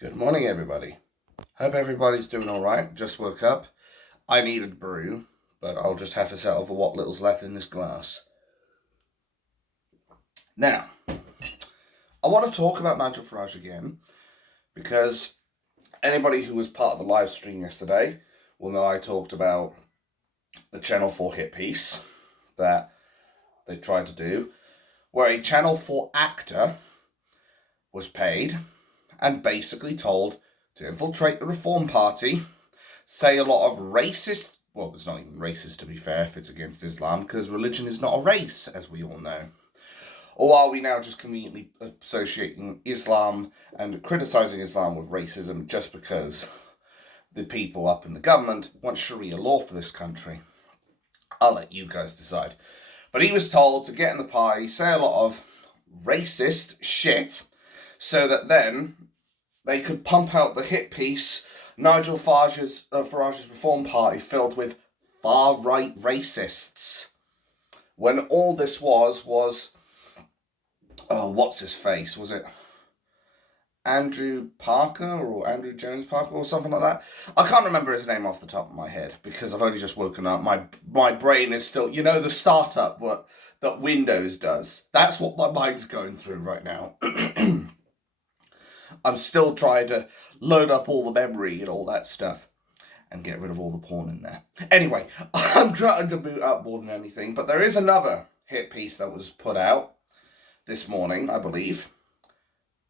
Good morning, everybody. Hope everybody's doing all right. Just woke up. I needed a brew, but I'll just have to settle for what little's left in this glass. Now, I want to talk about Nigel Farage again, because anybody who was part of the live stream yesterday will know I talked about the Channel 4 hit piece that they tried to do, where a Channel 4 actor was paid and basically told to infiltrate the Reform Party, say a lot of racist, well, it's not even racist to be fair if it's against Islam, because religion is not a race, as we all know. Or are we now just conveniently associating Islam and criticising Islam with racism just because the people up in the government want Sharia law for this country? I'll let you guys decide. But he was told to get in the pie, say a lot of racist shit, so that then they could pump out the hit piece, Nigel Farage's Reform Party filled with far-right racists. When all this was, what's his face? Was it Andrew Parker or Andrew Jones Parker or something like that? I can't remember his name off the top of my head because I've only just woken up. My brain is still, the startup that Windows does. That's what my mind's going through right now. I'm still trying to load up all the memory and all that stuff and get rid of all the porn in there. Anyway, I'm trying to boot up more than anything, but there is another hit piece that was put out this morning, I believe,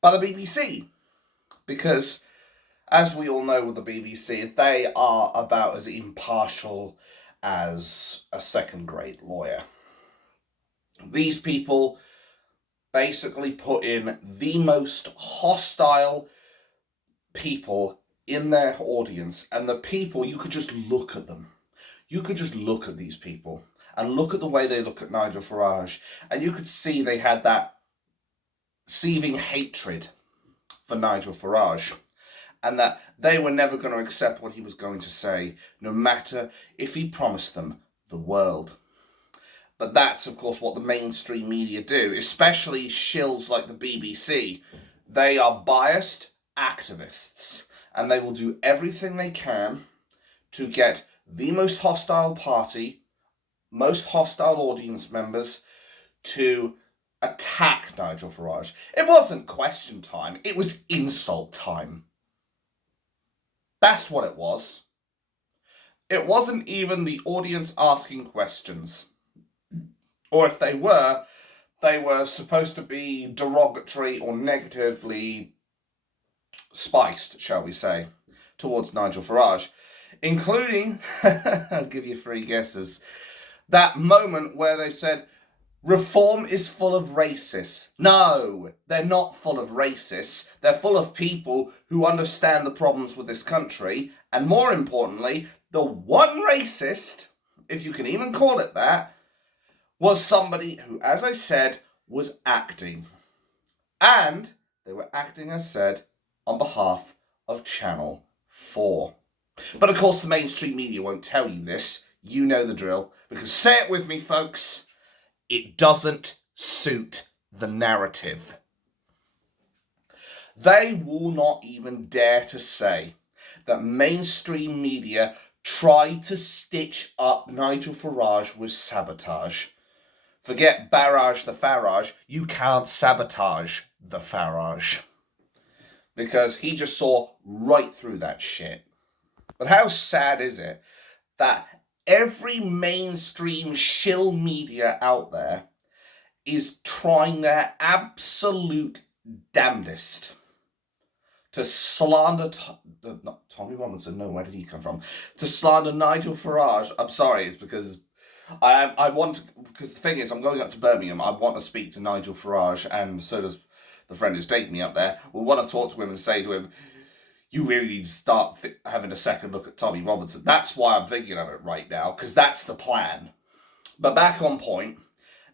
by the BBC. Because, as we all know with the BBC, they are about as impartial as a second-grade lawyer. These people basically put in the most hostile people in their audience, and the people, you could just look at them. You could just look at these people and look at the way they look at Nigel Farage, and you could see they had that seething hatred for Nigel Farage, and that they were never going to accept what he was going to say, no matter if he promised them the world. But that's, of course, what the mainstream media do, especially shills like the BBC. They are biased activists, and they will do everything they can to get the most hostile party, most hostile audience members to attack Nigel Farage. It wasn't question time, it was insult time. That's what it was. It wasn't even the audience asking questions. Or if they were supposed to be derogatory or negatively spiced, shall we say, towards Nigel Farage. Including, I'll give you 3 guesses, that moment where they said, Reform is full of racists. No, they're not full of racists. They're full of people who understand the problems with this country. And more importantly, the one racist, if you can even call it that, was somebody who, as I said, was acting. And they were acting, as said, on behalf of Channel 4. But of course the mainstream media won't tell you this. You know the drill. Because, say it with me, folks, it doesn't suit the narrative. They will not even dare to say that mainstream media tried to stitch up Nigel Farage with sabotage. Forget barrage the Farage, you can't sabotage the Farage. Because he just saw right through that shit. But how sad is it that every mainstream shill media out there is trying their absolute damnedest to slander not Tommy Robinson, no, where did he come from? To slander Nigel Farage. I'm sorry, it's because I want to, because the thing is, I'm going up to Birmingham. I want to speak to Nigel Farage, and so does the friend who's dating me up there. We want to talk to him and say to him, you really need to start having a second look at Tommy Robinson. That's why I'm thinking of it right now, because that's the plan. But back on point,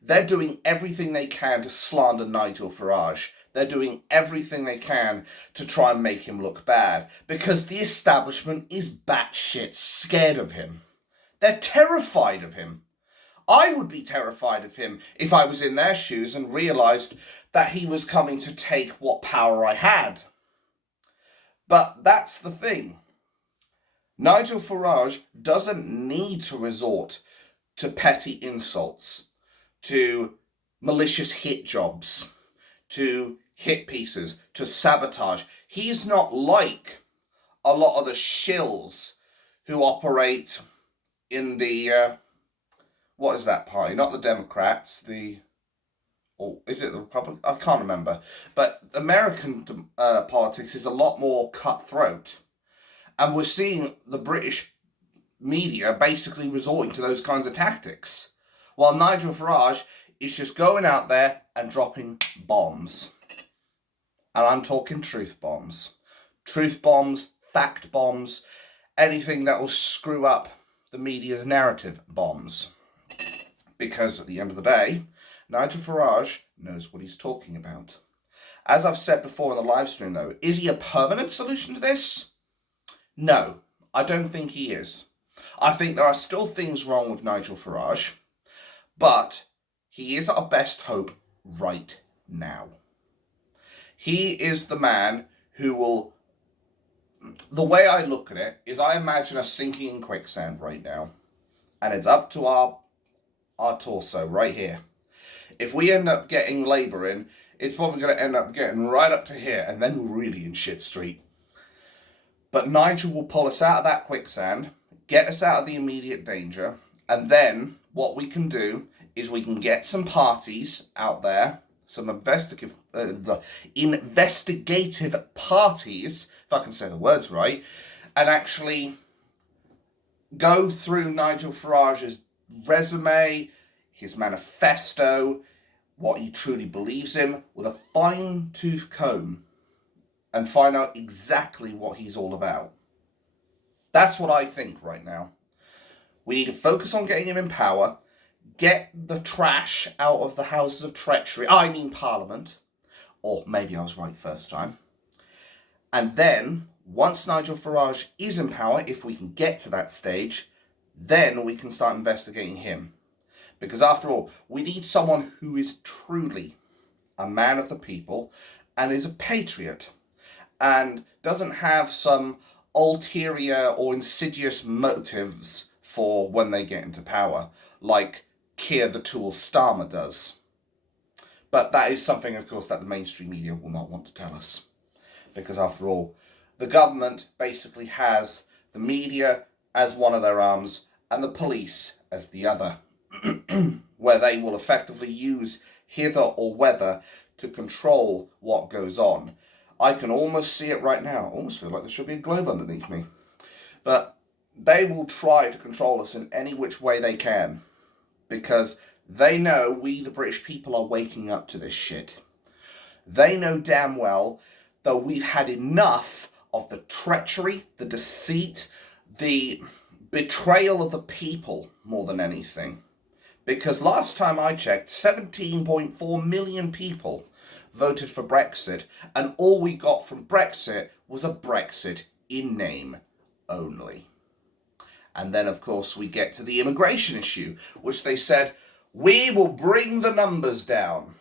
they're doing everything they can to slander Nigel Farage. They're doing everything they can to try and make him look bad, because the establishment is batshit scared of him. They're terrified of him. I would be terrified of him if I was in their shoes and realised that he was coming to take what power I had. But that's the thing. Nigel Farage doesn't need to resort to petty insults, to malicious hit jobs, to hit pieces, to sabotage. He's not like a lot of the shills who operate in the, what is that party? Not the Democrats, or is it the Republic? I can't remember. But American politics is a lot more cutthroat. And we're seeing the British media basically resorting to those kinds of tactics. While Nigel Farage is just going out there and dropping bombs. And I'm talking truth bombs. Truth bombs, fact bombs, anything that will screw up the media's narrative bombs. Because at the end of the day, Nigel Farage knows what he's talking about. As I've said before in the live stream though, is he a permanent solution to this? No, I don't think he is. I think there are still things wrong with Nigel Farage, but he is our best hope right now. He is the man who will... The way I look at it is I imagine us sinking in quicksand right now, and it's up to our torso right here. If we end up getting Labour in, it's probably going to end up getting right up to here, and then we're really in shit street. But Nigel will pull us out of that quicksand, get us out of the immediate danger, and then what we can do is we can get some parties out there, some investigative parties, if I can say the words right, and actually go through Nigel Farage's resume, his manifesto, what he truly believes in, with a fine-tooth comb, and find out exactly what he's all about. That's what I think right now. We need to focus on getting him in power, get the trash out of the houses of treachery, I mean Parliament, or maybe I was right first time. And then, once Nigel Farage is in power, if we can get to that stage, then we can start investigating him. Because after all, we need someone who is truly a man of the people and is a patriot and doesn't have some ulterior or insidious motives for when they get into power, like Keir the Tool Starmer does. But that is something, of course, that the mainstream media will not want to tell us. Because after all, the government basically has the media as one of their arms and the police as the other, where they will effectively use hither or whether to control what goes on. I can almost see it right now. I almost feel like there should be a globe underneath me. But they will try to control us in any which way they can, because they know we, the British people, are waking up to this shit. They know damn well that we've had enough of the treachery, the deceit, the betrayal of the people more than anything. Because last time I checked, 17.4 million people voted for Brexit, and all we got from Brexit was a Brexit in name only. And then, of course, we get to the immigration issue, which they said, we will bring the numbers down.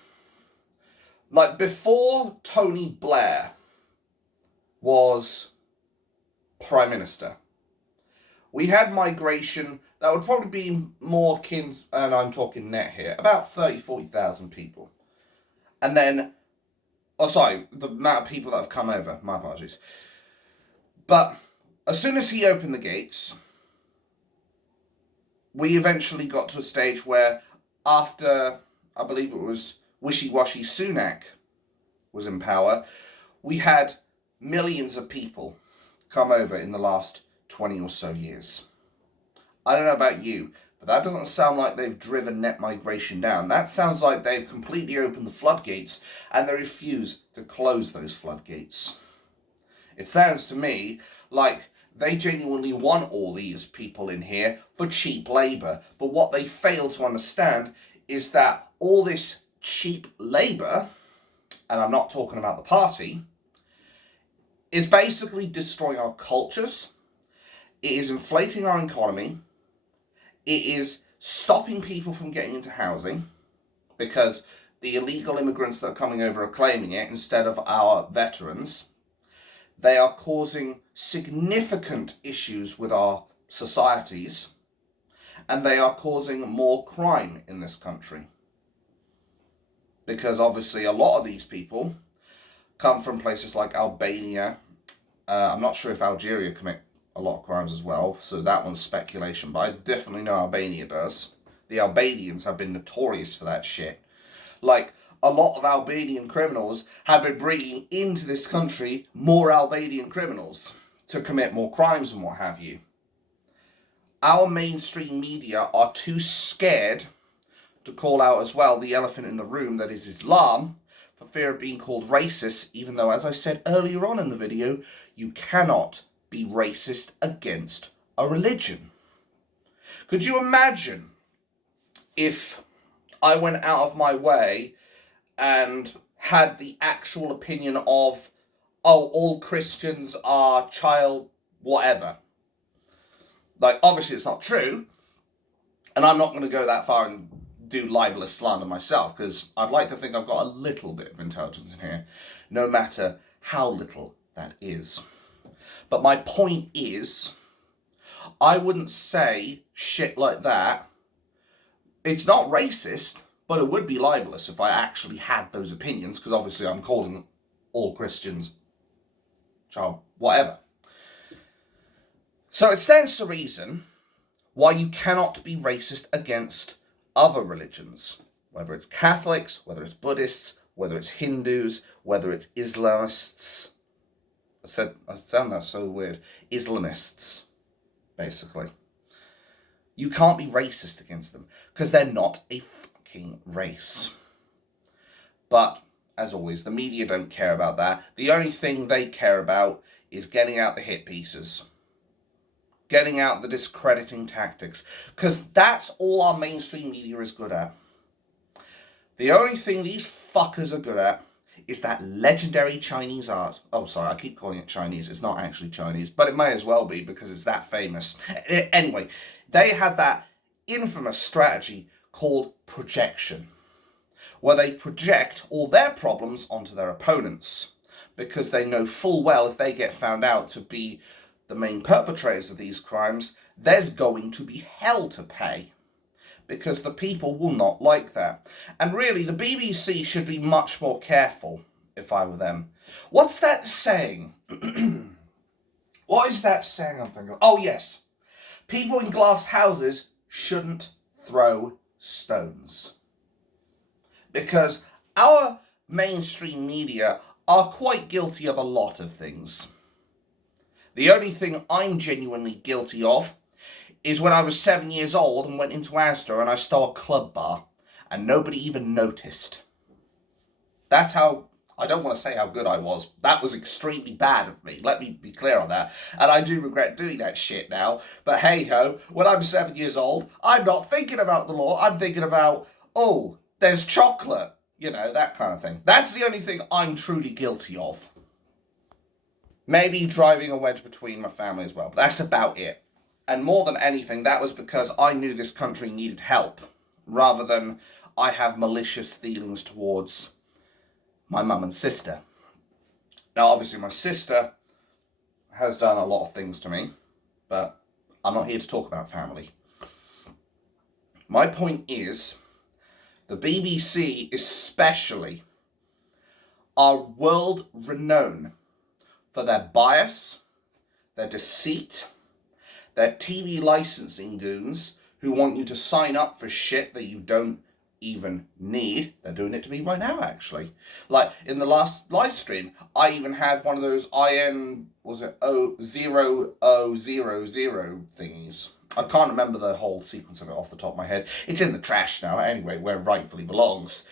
Like, before Tony Blair was Prime Minister, we had migration that would probably be more akin, and I'm talking net here, about 40,000 people. And then, the amount of people that have come over, my apologies. But as soon as he opened the gates, we eventually got to a stage where after, I believe it was wishy-washy Sunak was in power, we had millions of people come over in the last 20 or so years. I don't know about you, but that doesn't sound like they've driven net migration down. That sounds like they've completely opened the floodgates and they refuse to close those floodgates. It sounds to me like they genuinely want all these people in here for cheap labour, but what they fail to understand is that all this cheap labour, and I'm not talking about the party, is basically destroying our cultures, it is inflating our economy, it is stopping people from getting into housing, because the illegal immigrants that are coming over are claiming it instead of our veterans. They are causing significant issues with our societies, and they are causing more crime in this country. Because obviously a lot of these people come from places like Albania. I'm not sure if Algeria commit a lot of crimes as well, so that one's speculation, but I definitely know Albania does. The Albanians have been notorious for that shit. Like, a lot of Albanian criminals have been bringing into this country more Albanian criminals to commit more crimes and what have you. Our mainstream media are too scared to call out as well the elephant in the room that is Islam, for fear of being called racist, even though, as I said earlier on in the video, you cannot be racist against a religion. Could you imagine if I went out of my way and had the actual opinion of, oh, all Christians are child whatever? Like, obviously it's not true, and I'm not going to go that far and do libelous slander myself, because I'd like to think I've got a little bit of intelligence in here, no matter how little that is. But my point is, I wouldn't say shit like that. It's not racist, but it would be libelous if I actually had those opinions, because obviously I'm calling all Christians child whatever. So it stands to reason why you cannot be racist against other religions, whether it's Catholics, whether it's Buddhists, whether it's Hindus, whether it's Islamists. I sound that so weird. Islamists, basically. You can't be racist against them because they're not a fucking race. But, as always, the media don't care about that. The only thing they care about is getting out the hit pieces. Getting out the discrediting tactics. Because that's all our mainstream media is good at. The only thing these fuckers are good at is that legendary Chinese art. Oh, sorry, I keep calling it Chinese. It's not actually Chinese, but it may as well be because it's that famous. Anyway, they have that infamous strategy called projection, where they project all their problems onto their opponents because they know full well if they get found out to be the main perpetrators of these crimes, there's going to be hell to pay, because the people will not like that. And really, the BBC should be much more careful, if I were them. What's that saying? What is that saying I'm thinking of? Oh, yes. People in glass houses shouldn't throw stones. Because our mainstream media are quite guilty of a lot of things. The only thing I'm genuinely guilty of is when I was 7 years old and went into Asda and I stole a club bar and nobody even noticed. That's how, I don't want to say how good I was. That was extremely bad of me. Let me be clear on that. And I do regret doing that shit now. But hey ho, when I'm 7 years old, I'm not thinking about the law. I'm thinking about, oh, there's chocolate. You know, that kind of thing. That's the only thing I'm truly guilty of. Maybe driving a wedge between my family as well, but that's about it. And more than anything, that was because I knew this country needed help, rather than I have malicious feelings towards my mum and sister. Now, obviously, my sister has done a lot of things to me, but I'm not here to talk about family. My point is, the BBC especially are world renowned for their bias, their deceit, their TV licensing goons who want you to sign up for shit that you don't even need. They're doing it to me right now, actually. Like, in the last live stream, I even had one of those IN, was it 0000 thingies. I can't remember the whole sequence of it off the top of my head. It's in the trash now, anyway, where it rightfully belongs.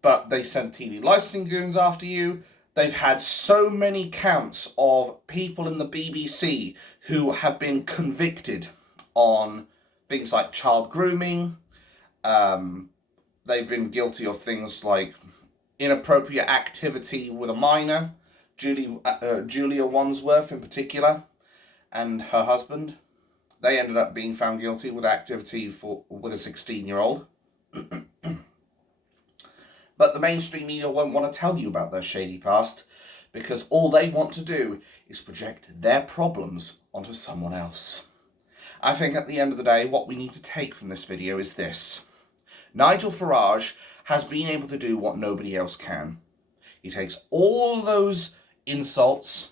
But they send TV licensing goons after you. They've had so many counts of people in the BBC who have been convicted on things like child grooming. They've been guilty of things like inappropriate activity with a minor. Julia Wandsworth in particular, and her husband. They ended up being found guilty with activity with a 16-year-old. But the mainstream media won't want to tell you about their shady past because all they want to do is project their problems onto someone else. I think at the end of the day, what we need to take from this video is this. Nigel Farage has been able to do what nobody else can. He takes all those insults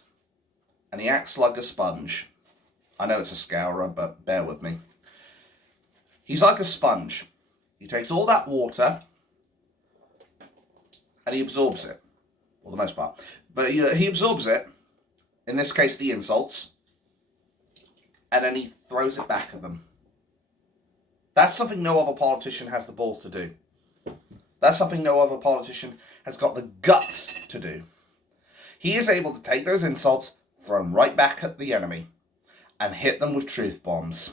and he acts like a sponge. I know it's a scourer, but bear with me. He's like a sponge. He takes all that water and he absorbs it, for the most part. But he absorbs it, in this case the insults, and then he throws it back at them. That's something no other politician has the balls to do. That's something no other politician has got the guts to do. He is able to take those insults, throw them right back at the enemy, and hit them with truth bombs.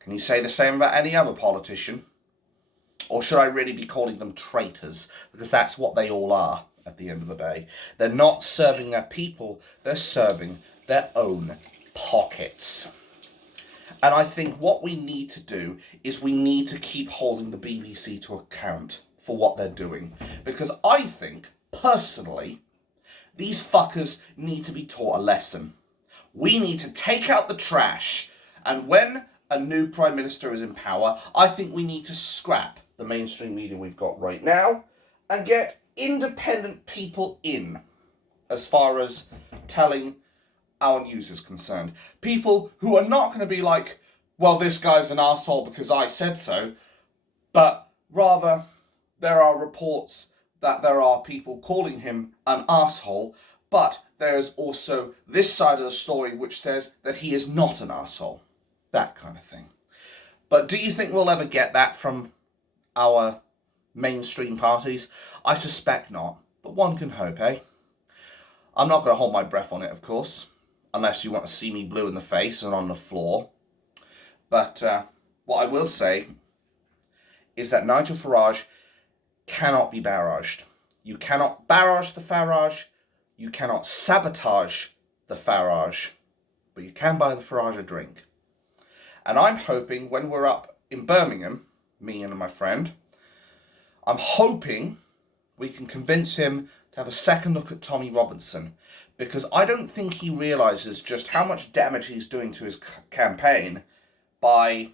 Can you say the same about any other politician? Or should I really be calling them traitors? Because that's what they all are at the end of the day. They're not serving their people, they're serving their own pockets. And I think what we need to do is we need to keep holding the BBC to account for what they're doing. Because I think, personally, these fuckers need to be taught a lesson. We need to take out the trash. And when a new Prime Minister is in power, I think we need to scrap the mainstream media we've got right now and get independent people in as far as telling our news is concerned. People who are not going to be like, well, this guy's an arsehole because I said so, but rather there are reports that there are people calling him an arsehole, but there is also this side of the story which says that he is not an arsehole. That kind of thing. But do you think we'll ever get that from our mainstream parties? I suspect not, but one can hope, eh? I'm not going to hold my breath on it, of course, unless you want to see me blue in the face and on the floor. But what I will say is that Nigel Farage cannot be barraged. You cannot barrage the Farage, you cannot sabotage the Farage, but you can buy the Farage a drink. And I'm hoping when we're up in Birmingham, me and my friend, I'm hoping we can convince him to have a second look at Tommy Robinson, because I don't think he realises just how much damage he's doing to his campaign by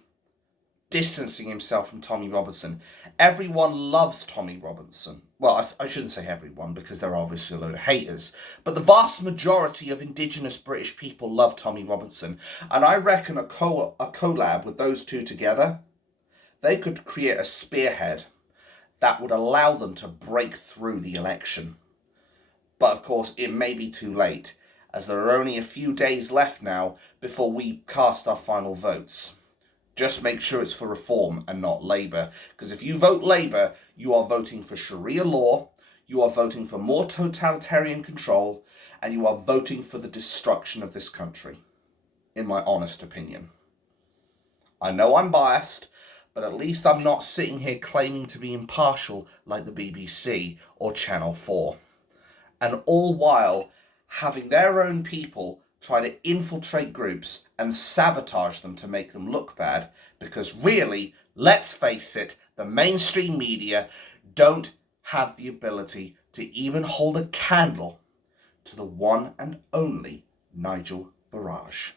distancing himself from Tommy Robinson. Everyone loves Tommy Robinson. Well, I shouldn't say everyone, because there are obviously a load of haters, but the vast majority of Indigenous British people love Tommy Robinson, and I reckon a collab with those two together, they could create a spearhead that would allow them to break through the election. But of course, it may be too late, as there are only a few days left now before we cast our final votes. Just make sure it's for Reform and not Labour. Because if you vote Labour, you are voting for Sharia law, you are voting for more totalitarian control, and you are voting for the destruction of this country, in my honest opinion. I know I'm biased, but at least I'm not sitting here claiming to be impartial like the BBC or Channel 4. And all while having their own people try to infiltrate groups and sabotage them to make them look bad, because really, let's face it, the mainstream media don't have the ability to even hold a candle to the one and only Nigel Farage.